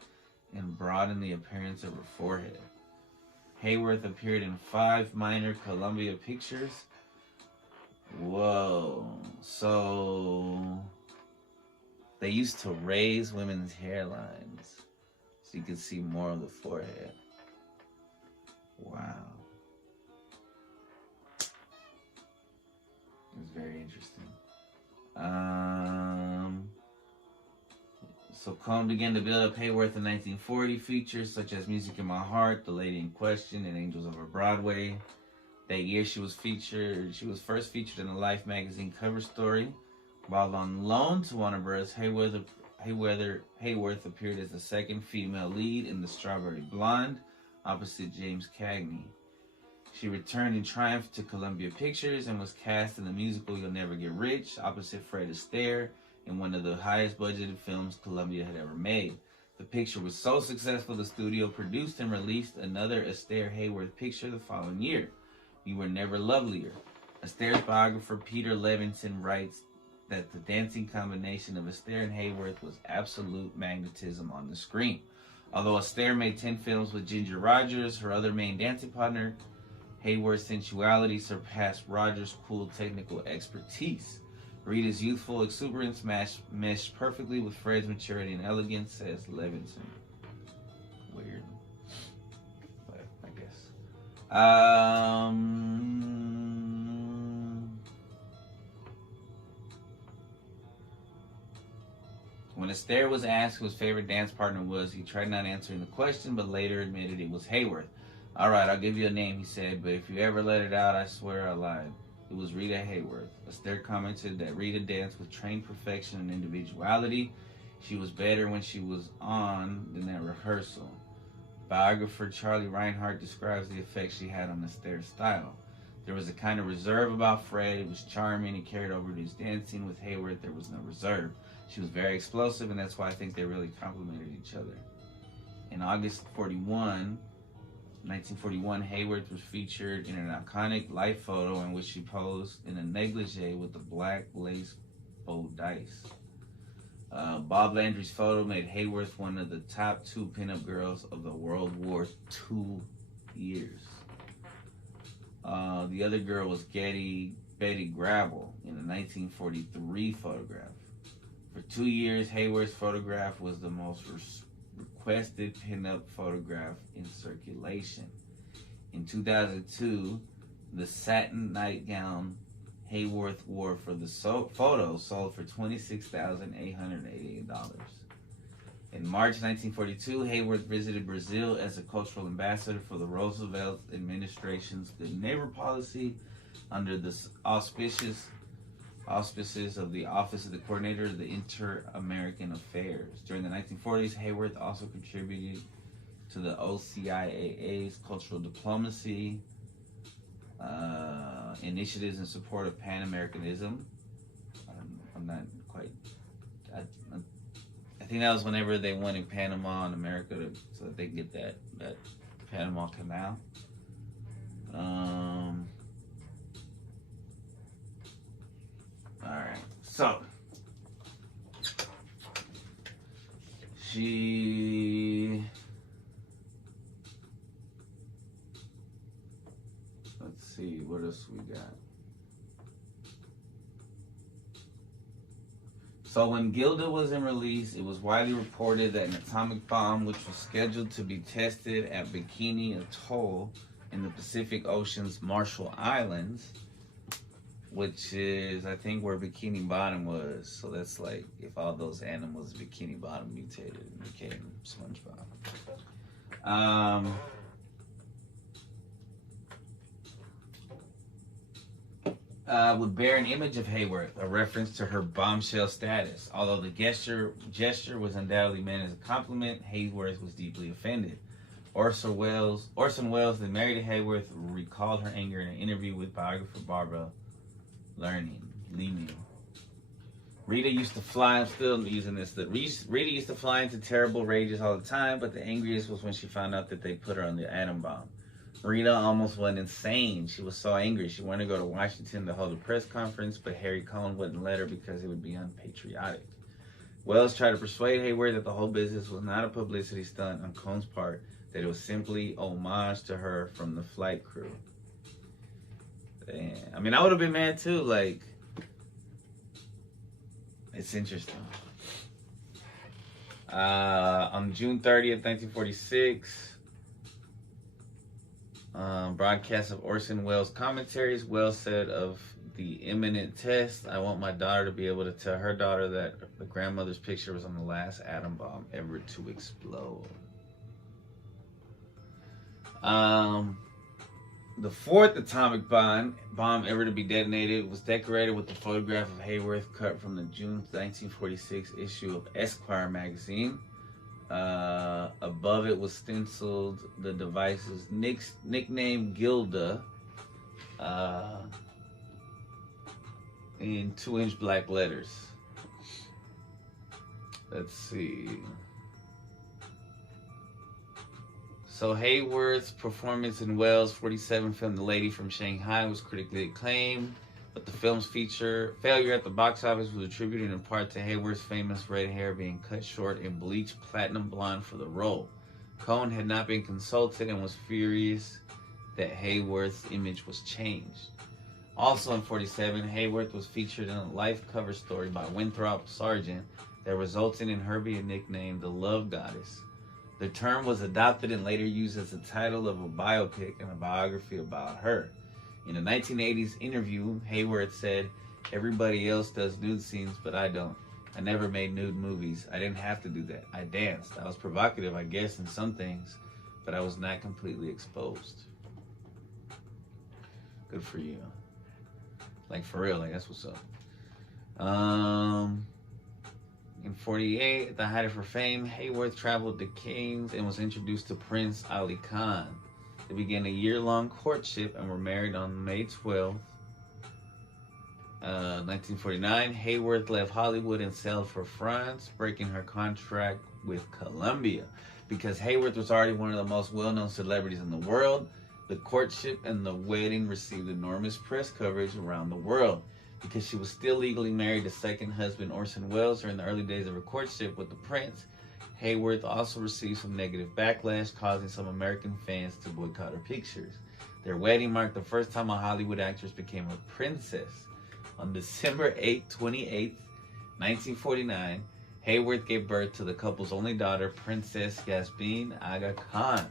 and broaden the appearance of her forehead. Hayworth appeared in 5 minor Columbia pictures. Whoa. So they used to raise women's hairlines so you could see more of the forehead. Wow. It's very interesting. So Cohn began to build up Hayworth in 1940. Features such as Music in My Heart, The Lady in Question, and Angels Over Broadway. That year she was first featured in a Life magazine cover story. While on loan to Warner Bros., Hayworth appeared as the second female lead in The Strawberry Blonde, opposite James Cagney. She returned in triumph to Columbia Pictures and was cast in the musical You'll Never Get Rich, opposite Fred Astaire, in one of the highest budgeted films Columbia had ever made. The picture was so successful, the studio produced and released another Astaire Hayworth picture the following year, You Were Never Lovelier. Astaire's biographer Peter Levinson writes that the dancing combination of Astaire and Hayworth was absolute magnetism on the screen. Although Astaire made 10 films with Ginger Rogers, her other main dancing partner, Hayworth's sensuality surpassed Rogers' cool technical expertise. Rita's youthful exuberance meshed perfectly with Fred's maturity and elegance, says Levinson. Weird. But I guess. When Astaire was asked who his favorite dance partner was, he tried not answering the question, but later admitted it was Hayworth. All right, I'll give you a name, he said, but if you ever let it out, I swear I lied. It was Rita Hayworth. Astaire commented that Rita danced with trained perfection and individuality. She was better when she was on than at rehearsal. Biographer Charlie Reinhardt describes the effect she had on Astaire's style. There was a kind of reserve about Fred. It was charming. He carried over to his dancing. With Hayworth, there was no reserve. She was very explosive, and that's why I think they really complemented each other. In August 1941, Hayworth was featured in an iconic life photo in which she posed in a negligee with a black lace bow dice. Bob Landry's photo made Hayworth one of the top 2 pinup girls of the World War II years. The other girl was Betty Grable in a 1943 photograph. For 2 years, Hayworth's photograph was the most requested pinup photograph in circulation. In 2002, the satin nightgown Hayworth wore for the photo sold for $26,888. In March 1942, Hayworth visited Brazil as a cultural ambassador for the Roosevelt administration's Good Neighbor policy under the auspices of the Office of the Coordinator of the Inter-American Affairs. During the 1940s, Hayworth also contributed to the OCIAA's cultural diplomacy initiatives in support of Pan-Americanism. I'm not quite... I think that was whenever they went in Panama and America so that they could get that Panama Canal. Alright, so let's see, what else we got? So when Gilda was in release, it was widely reported that an atomic bomb, which was scheduled to be tested at Bikini Atoll in the Pacific Ocean's Marshall Islands, which is, I think, where Bikini Bottom was. So that's like if all those animals Bikini Bottom mutated and became SpongeBob. Would bear an image of Hayworth, a reference to her bombshell status. Although the gesture was undoubtedly meant as a compliment, Hayworth was deeply offended. Orson Welles, then married to Hayworth, recalled her anger in an interview with biographer Barbara Leaning. Rita used to fly, I'm still using this, Rita used to fly into terrible rages all the time, but the angriest was when she found out that they put her on the atom bomb. Rita almost went insane. She was so angry. She wanted to go to Washington to hold a press conference, but Harry Cohn wouldn't let her because it would be unpatriotic. Wells tried to persuade Hayward that the whole business was not a publicity stunt on Cohn's part, that it was simply homage to her from the flight crew. Damn. I mean, I would have been mad too. Like, it's interesting. On June 30th, 1946, broadcast of Orson Welles' commentaries, Welles said of the imminent test, I want my daughter to be able to tell her daughter that the grandmother's picture was on the last atom bomb ever to explode. The fourth atomic bomb ever to be detonated was decorated with a photograph of Hayworth cut from the June 1946 issue of Esquire magazine. Above it was stenciled the device's nickname Gilda in 2-inch black letters. Let's see. So Hayworth's performance in Welles' 47 film The Lady from Shanghai was critically acclaimed, but the film's failure at the box office was attributed in part to Hayworth's famous red hair being cut short and bleached platinum blonde for the role. Cohn had not been consulted and was furious that Hayworth's image was changed. Also in 47, Hayworth was featured in a life cover story by Winthrop Sargent that resulted in her being nicknamed the Love Goddess. The term was adopted and later used as the title of a biopic and a biography about her. In a 1980s interview, Hayworth said, "Everybody else does nude scenes, but I don't. I never made nude movies. I didn't have to do that. I danced. I was provocative, I guess, in some things, but I was not completely exposed." Good for you. Like, for real, like, that's what's up. In 48, at the height of her fame, Hayworth traveled to Cannes and was introduced to Prince Ali Khan. They began a year-long courtship and were married on May 12th, 1949. Hayworth left Hollywood and sailed for France, breaking her contract with Columbia. Because Hayworth was already one of the most well-known celebrities in the world, the courtship and the wedding received enormous press coverage around the world. Because she was still legally married to second husband Orson Welles during the early days of her courtship with the prince, Hayworth also received some negative backlash, causing some American fans to boycott her pictures. Their wedding marked the first time a Hollywood actress became a princess. On December 8, 28, 1949, Hayworth gave birth to the couple's only daughter, Princess Yasmin Aga Khan.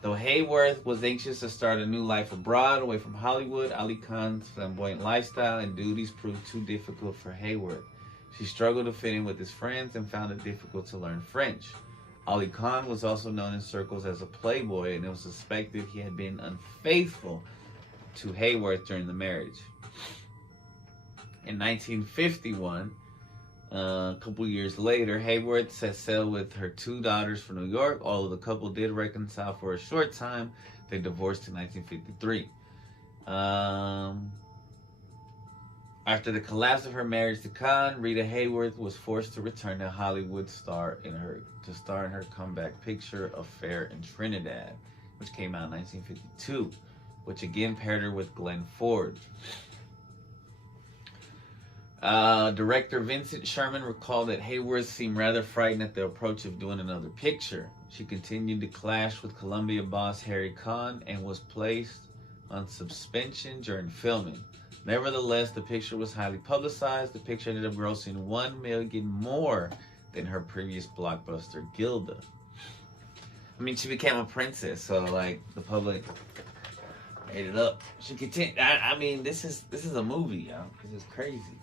Though Hayworth was anxious to start a new life abroad, away from Hollywood, Ali Khan's flamboyant lifestyle and duties proved too difficult for Hayworth. She struggled to fit in with his friends and found it difficult to learn French. Ali Khan was also known in circles as a playboy, and it was suspected he had been unfaithful to Hayworth during the marriage. In 1951, a couple years later, Hayworth set sail with her 2 daughters for New York. Although the couple did reconcile for a short time, they divorced in 1953. After the collapse of her marriage to Khan, Rita Hayworth was forced to return to Hollywood to star in her comeback picture Affair in Trinidad, which came out in 1952, which again paired her with Glenn Ford. Director Vincent Sherman recalled that Hayworth seemed rather frightened at the approach of doing another picture. She continued to clash with Columbia boss Harry Kahn and was placed on suspension during filming. Nevertheless, the picture was highly publicized. The picture ended up grossing $1 million more than her previous blockbuster, Gilda. I mean, she became a princess, so like the public ate it up. She continued. I mean, this is a movie, yo. This is crazy.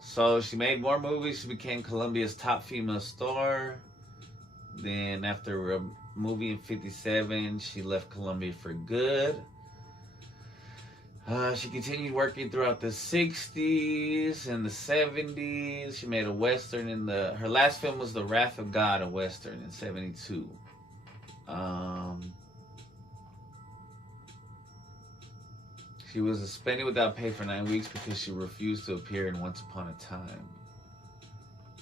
So she made more movies. She became Columbia's top female star. Then after a movie in 1957, she left Columbia for good. She continued working throughout the 60s and the 70s. She made a Western her last film was The Wrath of God, a Western in 1972. She was suspended without pay for 9 weeks because she refused to appear in Once Upon a Time.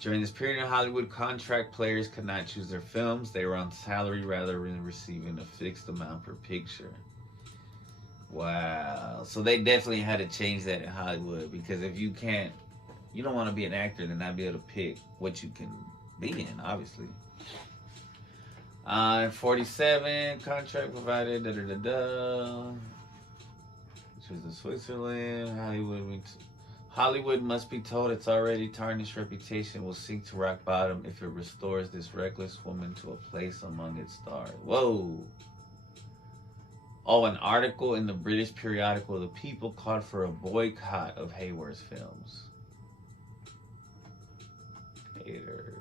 During this period in Hollywood, contract players could not choose their films. They were on salary rather than receiving a fixed amount per picture. Wow. So they definitely had to change that in Hollywood, because if you don't want to be an actor, then not be able to pick what you can be in, obviously. In 1947, contract provided, which was in Switzerland. Hollywood must be told its already tarnished reputation will sink to rock bottom if it restores this reckless woman to a place among its stars. Whoa. Oh, an article in the British periodical The People called for a boycott of Hayworth's films. Haters.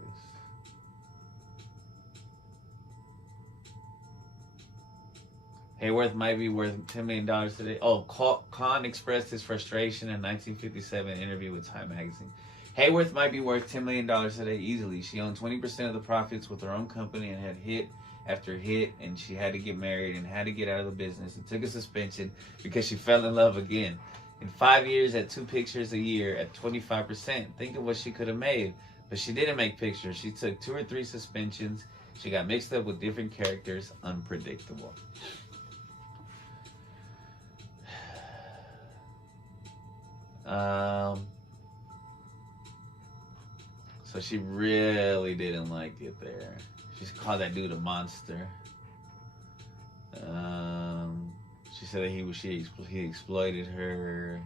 Hayworth might be worth $10 million today. Oh, Khan expressed his frustration in a 1957 interview with Time magazine. Hayworth might be worth $10 million today easily. She owned 20% of the profits with her own company and had hit after hit, and she had to get married and had to get out of the business and took a suspension because she fell in love again. In 5 years, at 2 pictures a year at 25%, think of what she could have made. But she didn't make pictures. She took 2 or 3 suspensions. She got mixed up with different characters. Unpredictable. So she really didn't like it there. She called that dude a monster. She said that he exploited her.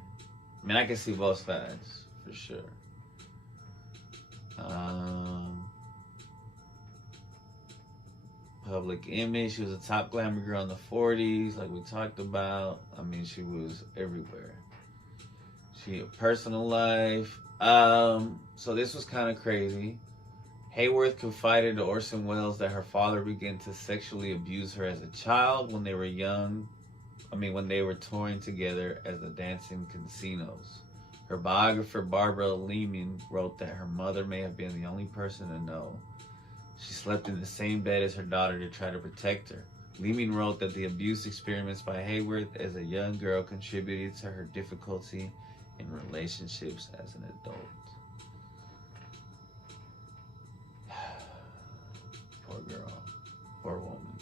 I mean, I can see both sides for sure. Public image. She was a top glamour girl in the 40s, like we talked about. I mean, she was everywhere. Personal life. So this was kind of crazy. Hayworth confided to Orson Welles that her father began to sexually abuse her as a child when they were when they were touring together as the dancing cansinos. Her biographer, Barbara Lehman, wrote that her mother may have been the only person to know. She slept in the same bed as her daughter to try to protect her. Lehman wrote that the abuse experiments by Hayworth as a young girl contributed to her difficulty in relationships as an adult. Poor girl. Poor woman.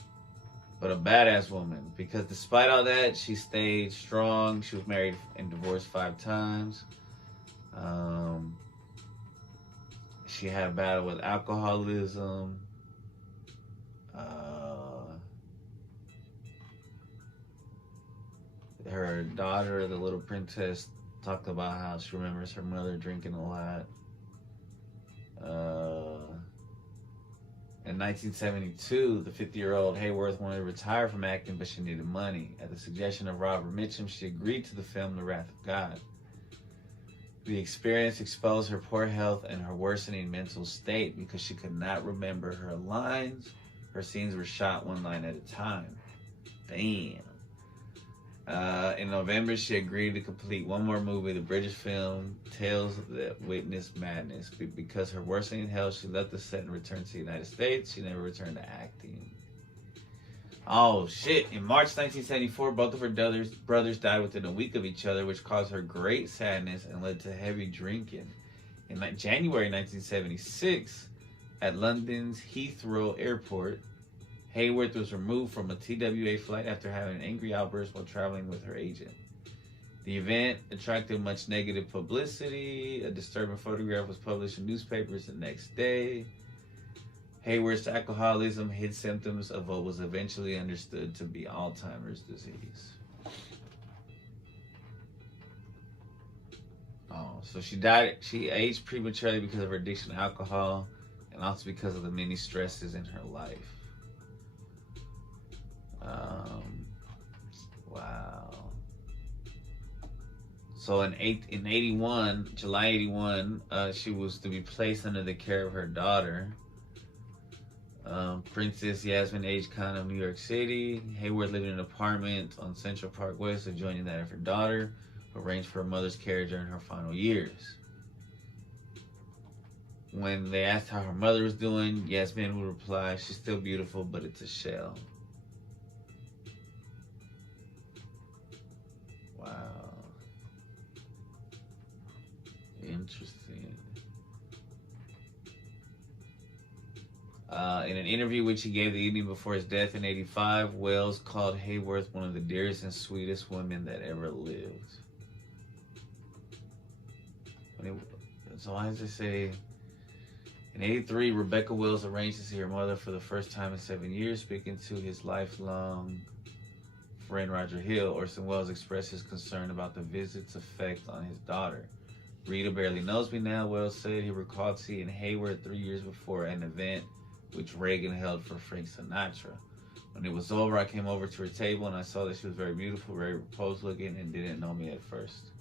But a badass woman, because despite all that, she stayed strong. She was married and divorced 5 times. She had a battle with alcoholism. Her daughter, the little princess, talked about how she remembers her mother drinking a lot. In 1972, the 50-year-old Hayworth wanted to retire from acting, but she needed money. At the suggestion of Robert Mitchum, she agreed to the film The Wrath of God. The experience exposed her poor health and her worsening mental state because she could not remember her lines. Her scenes were shot one line at a time. Damn. In November, she agreed to complete one more movie, the British film Tales That Witness Madness. Because her worsening health, she left the set and returned to the United States. She never returned to acting. Oh, shit. In March 1974, both of her brothers died within a week of each other, which caused her great sadness and led to heavy drinking. In January 1976, at London's Heathrow Airport, Hayworth was removed from a TWA flight after having an angry outburst while traveling with her agent. The event attracted much negative publicity. A disturbing photograph was published in newspapers the next day. Hayworth's alcoholism hid symptoms of what was eventually understood to be Alzheimer's disease. Oh, so she died. She aged prematurely because of her addiction to alcohol and also because of the many stresses in her life. Wow. So in July 81, she was to be placed under the care of her daughter, Princess Yasmin H. Khan of New York City. Hayworth lived in an apartment on Central Park West, adjoining that of her daughter, who arranged for her mother's care during her final years. When they asked how her mother was doing, Yasmin would reply, "She's still beautiful, but it's a shell." Wow. Interesting. In an interview which he gave the evening before his death in 85, Wells called Hayworth one of the dearest and sweetest women that ever lived. So why does it say... In 83, Rebecca Wells arranged to see her mother for the first time in 7 years, speaking to his lifelong friend Roger Hill. Orson Welles expressed his concern about the visit's effect on his daughter. "Rita barely knows me now," Wells said. He recalled seeing Hayworth 3 years before an event which Reagan held for Frank Sinatra. When it was over, I came over to her table and I saw that she was very beautiful, very reposed looking, and didn't know me at first.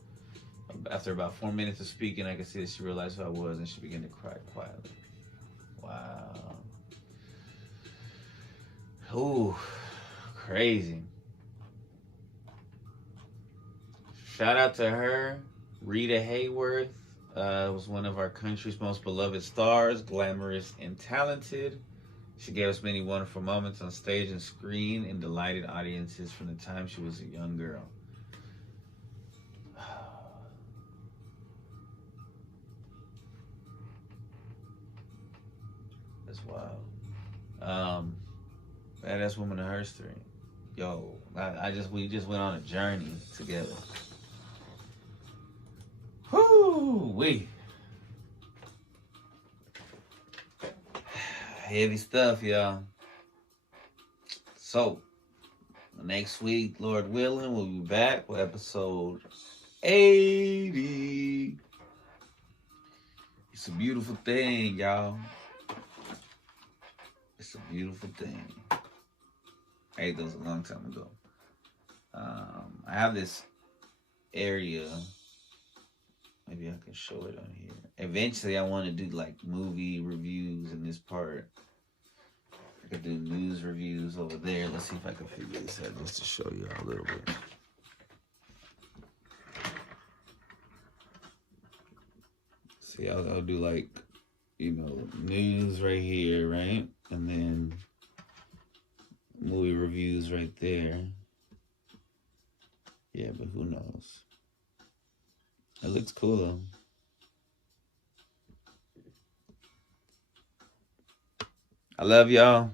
After about 4 minutes of speaking, I could see that she realized who I was and she began to cry quietly. Wow. Ooh, crazy. Shout out to her. Rita Hayworth was one of our country's most beloved stars, glamorous and talented. She gave us many wonderful moments on stage and screen and delighted audiences from the time she was a young girl. That's wild. Badass Woman of History. Yo, we just went on a journey together. Whoo-wee. Heavy stuff, y'all. So, next week, Lord willing, we'll be back with episode 80. It's a beautiful thing, y'all. It's a beautiful thing. I ate those a long time ago. I have this area. Maybe I can show it on here. Eventually, I want to do like movie reviews in this part. I could do news reviews over there. Let's see if I can figure this out just to show you a little bit. See, I'll do like, news right here, right? And then movie reviews right there. Yeah, but who knows? It looks cool though. I love y'all.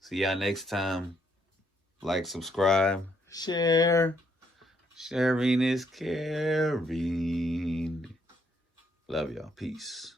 See y'all next time. Like, subscribe, share. Sharing is caring. Love y'all. Peace.